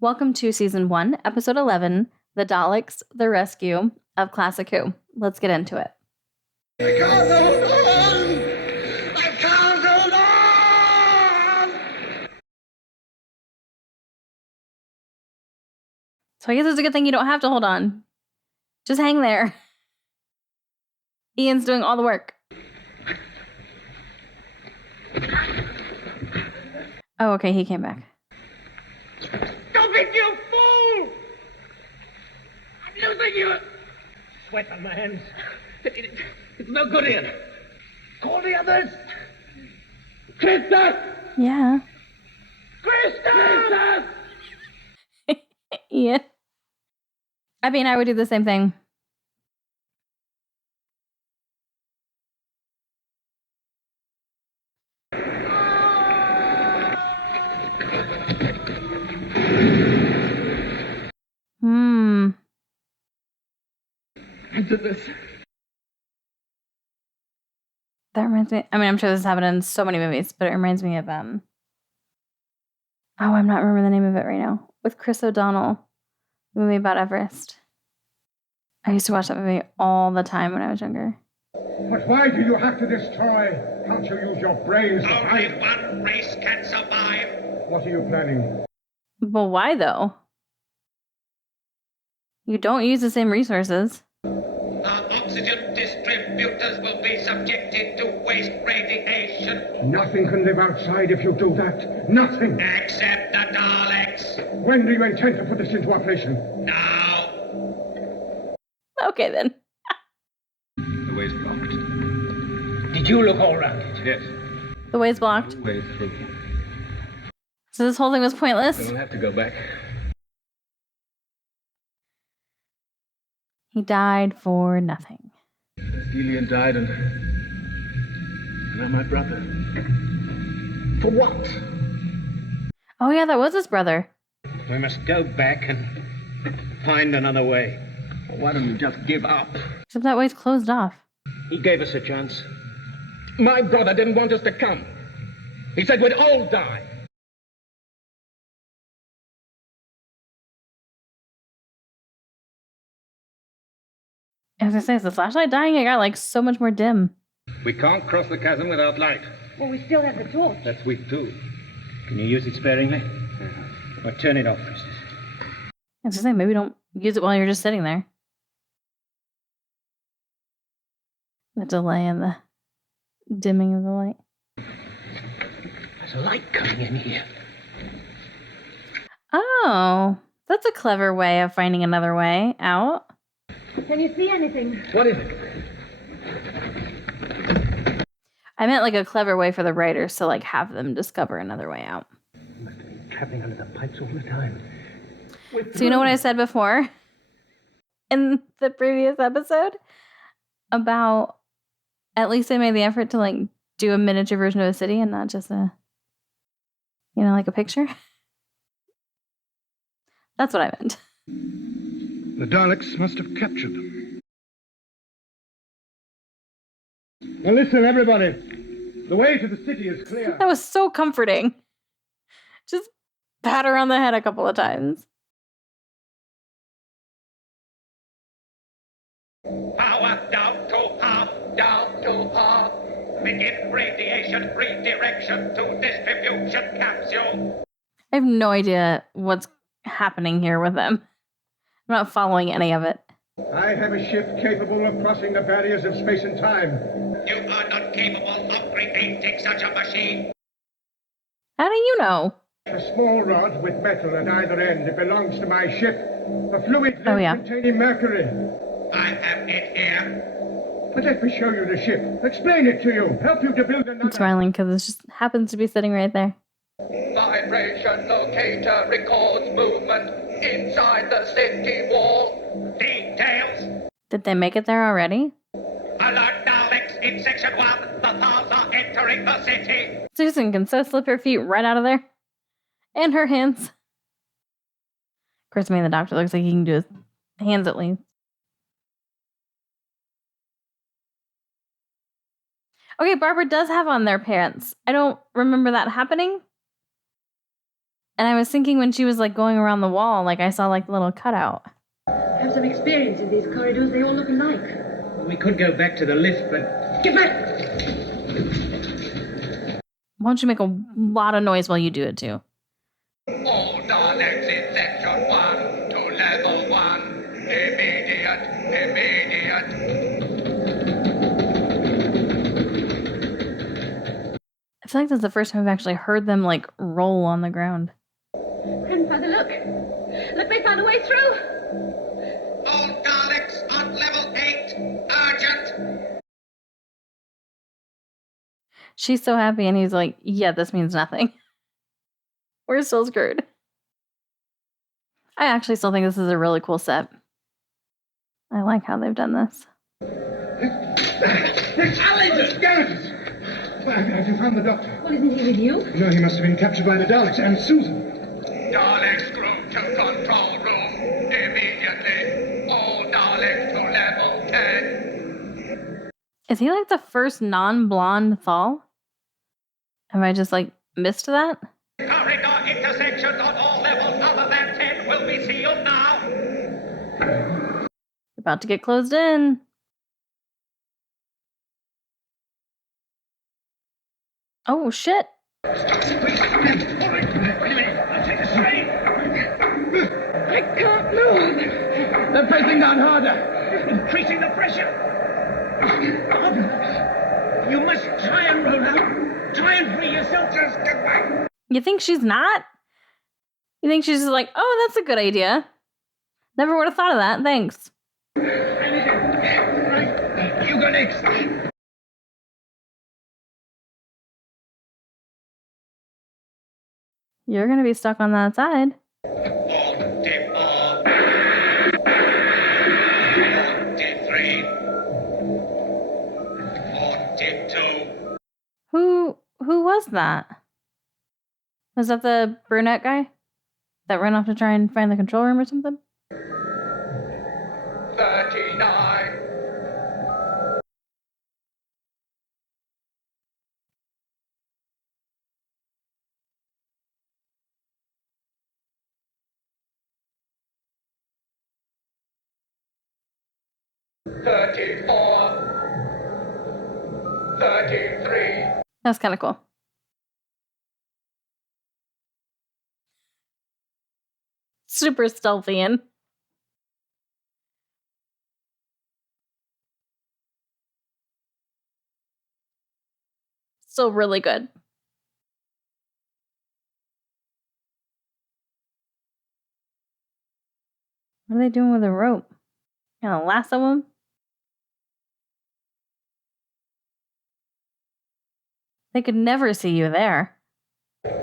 Welcome to Season 1, Episode 11, The Daleks, The Rescue of Classic Who. Let's get into it. I can't hold on! I can't hold on! So I guess it's a good thing you don't have to hold on. Just hang there. Ian's doing all the work. Oh, okay, he came back. Stop it, you fool! I'm losing you! Sweat on my hands. It's no good here. Call the others! Krista! Yeah. Krista! Yeah. I mean, I would do the same thing. Into this. That reminds me. I mean, I'm sure this has happened in so many movies, but it reminds me of I'm not remembering the name of it right now. With Chris O'Donnell, the movie about Everest. I used to watch that movie all the time when I was younger. But why do you have to destroy? Can't you use your brains? Only one race can survive. What are you planning? But why though? You don't use the same resources. Our oxygen distributors will be subjected to waste radiation. Nothing can live outside if you do that. Nothing. Except the Daleks. When do you intend to put this into operation? Now. Okay then. The way's blocked. Did you look all around it? Yes. The way's blocked. The way through. So this whole thing was So pointless. we'll have to go back. He died for nothing. Gillian died and now my brother. For what? Oh yeah, that was his brother. We must go back and find another way. Why don't you just give up? Except that way's closed off. He gave us a chance. My brother didn't want us to come. He said we'd all die. As I say, is the flashlight dying? It got like so much more dim. We can't cross the chasm without light. Well, we still have the torch. That's weak too. Can you use it sparingly? Or turn it off, Princess? As I say, maybe don't use it while you're just sitting there. The delay and the dimming of the light. There's a light coming in here. Oh, that's a clever way of finding another way out. Can you see anything? What is it? I meant like a clever way for the writers to like have them discover another way out. Must have been traveling under the pipes all the time. So you know what I said before in the previous episode about at least they made the effort to like do a miniature version of a city and not just a, you know, like a picture. That's what I meant. The Daleks must have captured them. Now listen, everybody. The way to the city is clear. That was so comforting. Just pat her on the head a couple of times. Power down to half, down to half. Begin radiation redirection to distribution capsule. I have no idea what's happening here with them. I'm not following any of it. I have a ship capable of crossing the barriers of space and time. You are not capable of creating such a machine. How do you know? A small rod with metal at either end. It belongs to my ship. A fluid Oh, yeah. containing mercury. I have it here. But let me show you the ship. Explain it to you. Help you to build another. I'm smiling because it just happens to be sitting right there. Vibration locator records movement inside the city wall. Details. Did they make it there already? Alert Daleks in Section 1. The Thals are entering the city. Susan can so slip her feet right out of there. And her hands. Of course, me and the doctor looks like he can do his hands at least. Okay, Barbara does have on their pants. I don't remember that happening. And I was thinking when she was like going around the wall, like I saw like a little cutout. I have some experience in these corridors. They all look alike. We could go back to the lift, but... Get back! Why don't you make a lot of noise while you do it too? All Daleks in section 1 to level 1. Immediate. I feel like that's the first time I've actually heard them like roll on the ground. Grandfather, look! Look, they found a way through! All Daleks on level 8. Urgent. She's so happy, and he's like, yeah, this means nothing. We're still screwed. I actually still think this is a really cool set. I like how they've done this. Daleks! Have you found the doctor? Well, isn't he with you? No, he must have been captured by the Daleks and Susan. Daleks group to control room. Immediately. All Daleks to level 10. Is he like the first non-blonde Thal? Have I just like missed that? Corridor intersections on all levels other than 10 will be sealed now. About to get closed in. Oh shit. Wait a minute. I'll take the strain. I can't move! They're pressing down harder. Increasing the pressure. You must try and roll out. Try and free yourself. Just get back. You think she's not? You think she's just like, oh, that's a good idea. Never would have thought of that. Thanks. Right. You go next. You're going to be stuck on that side. On tip 3. On tip 2. Who was that? Was that the brunette guy that ran off to try and find the control room or something? 39. $34. 33. That's kind of cool. Super stealthy and still really good. What are they doing with a rope? Gonna lasso him? They could never see you there. 40.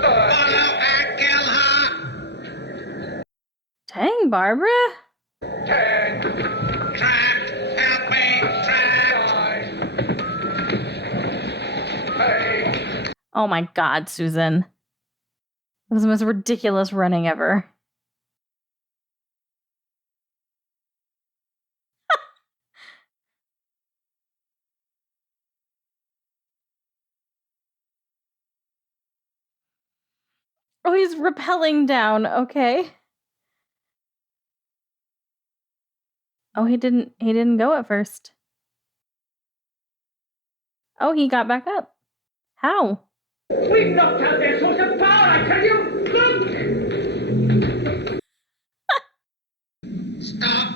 Follow and kill her. Dang, Barbara. 10. Trapped. Help me. Trapped. 8. Oh my god, Susan. That was the most ridiculous running ever. Oh, he's rappelling down. Okay. Oh, he didn't go at first. Oh, he got back up. How? We knocked out their source of power, I tell you! Look! Stop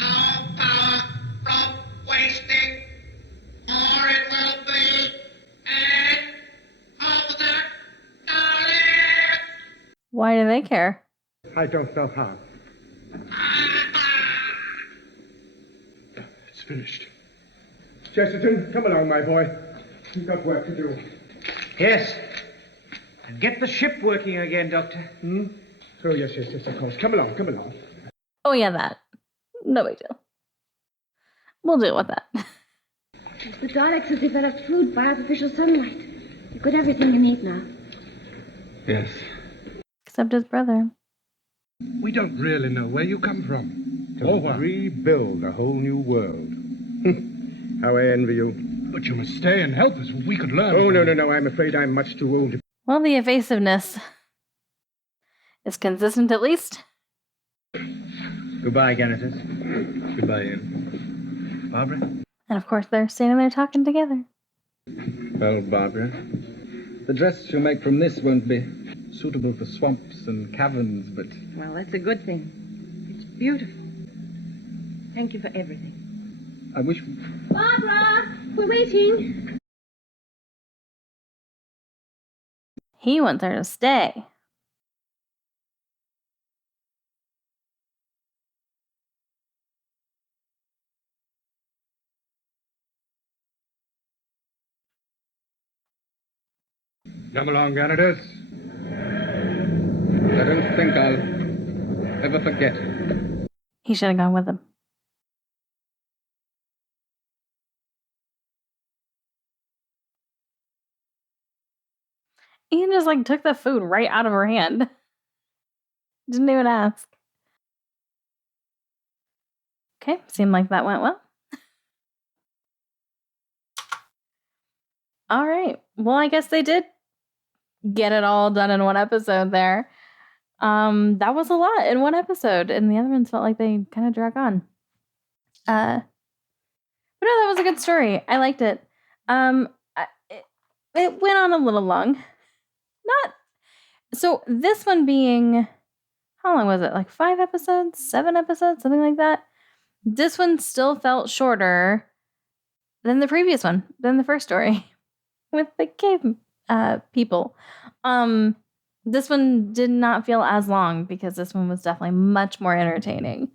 all power from wasting, or it will be an of the Daleks! Why do they care? I don't know how. It's finished. Chesterton, come along, my boy. You've got work to do. Yes. And get the ship working again, Doctor. Oh, yes, of course. Come along. Oh yeah, that. No big deal. We'll deal with that. The Daleks have developed food by artificial sunlight. You've got everything you need now. Yes. Except his brother. We don't really know where you come from. To rebuild a whole new world. How I envy you. But you must stay and help us. We could learn. Oh, no. I'm afraid I'm much too old to... Well, the evasiveness is consistent at least. Goodbye, Genesis. Goodbye, Ian. Barbara? And of course, they're standing there talking together. Well, Barbara, the dress you'll make from this won't be suitable for swamps and caverns, but... Well, that's a good thing. It's beautiful. Thank you for everything. I wish... Barbara, we're waiting. He wants her to stay. Come along, Genesis. I don't think I'll ever forget. He should have gone with him. Ian just took the food right out of her hand. Didn't even ask. Okay, seemed like that went well. All right. Well, I guess they did get it all done in one episode there. That was a lot in one episode, and the other ones felt like they kind of drag on. But no, that was a good story. I liked it. It went on a little long. So this one being, how long was it? 5 episodes, 7 episodes, something like that. This one still felt shorter than the previous one, than the first story with the cave people. This one did not feel as long because this one was definitely much more entertaining.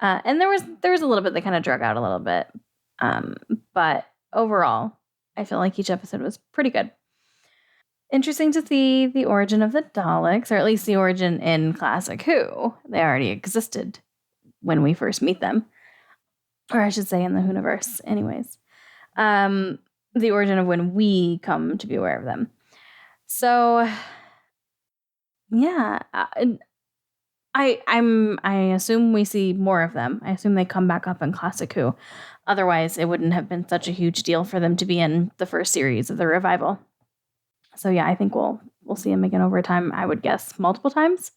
And there was a little bit that kind of drug out a little bit. But overall, I feel like each episode was pretty good. Interesting to see the origin of the Daleks, or at least the origin in Classic Who. They already existed when we first meet them. Or I should say in the Whoniverse, anyways. The origin of when we come to be aware of them. So, yeah. I assume we see more of them. I assume they come back up in Classic Who. Otherwise, it wouldn't have been such a huge deal for them to be in the first series of the revival. So yeah, I think we'll see him again over time. I would guess multiple times.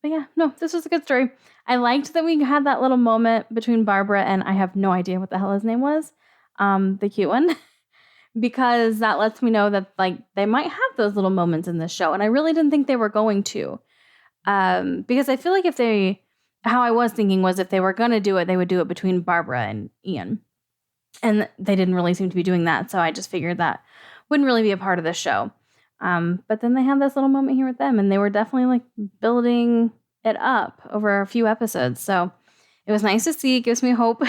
But yeah, no, this was a good story. I liked that we had that little moment between Barbara and I have no idea what the hell his name was, the cute one, because that lets me know that they might have those little moments in this show, and I really didn't think they were going to, because I feel like how I was thinking was if they were going to do it, they would do it between Barbara and Ian, and they didn't really seem to be doing that. So I just figured that wouldn't really be a part of the show. But then they had this little moment here with them, and they were definitely building it up over a few episodes. So it was nice to see. It gives me hope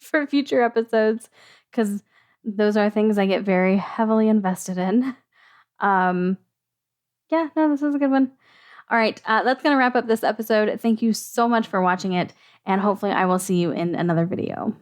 for future episodes, because those are things I get very heavily invested in. Yeah, no, this was a good one. All right, that's going to wrap up this episode. Thank you so much for watching it, and hopefully I will see you in another video.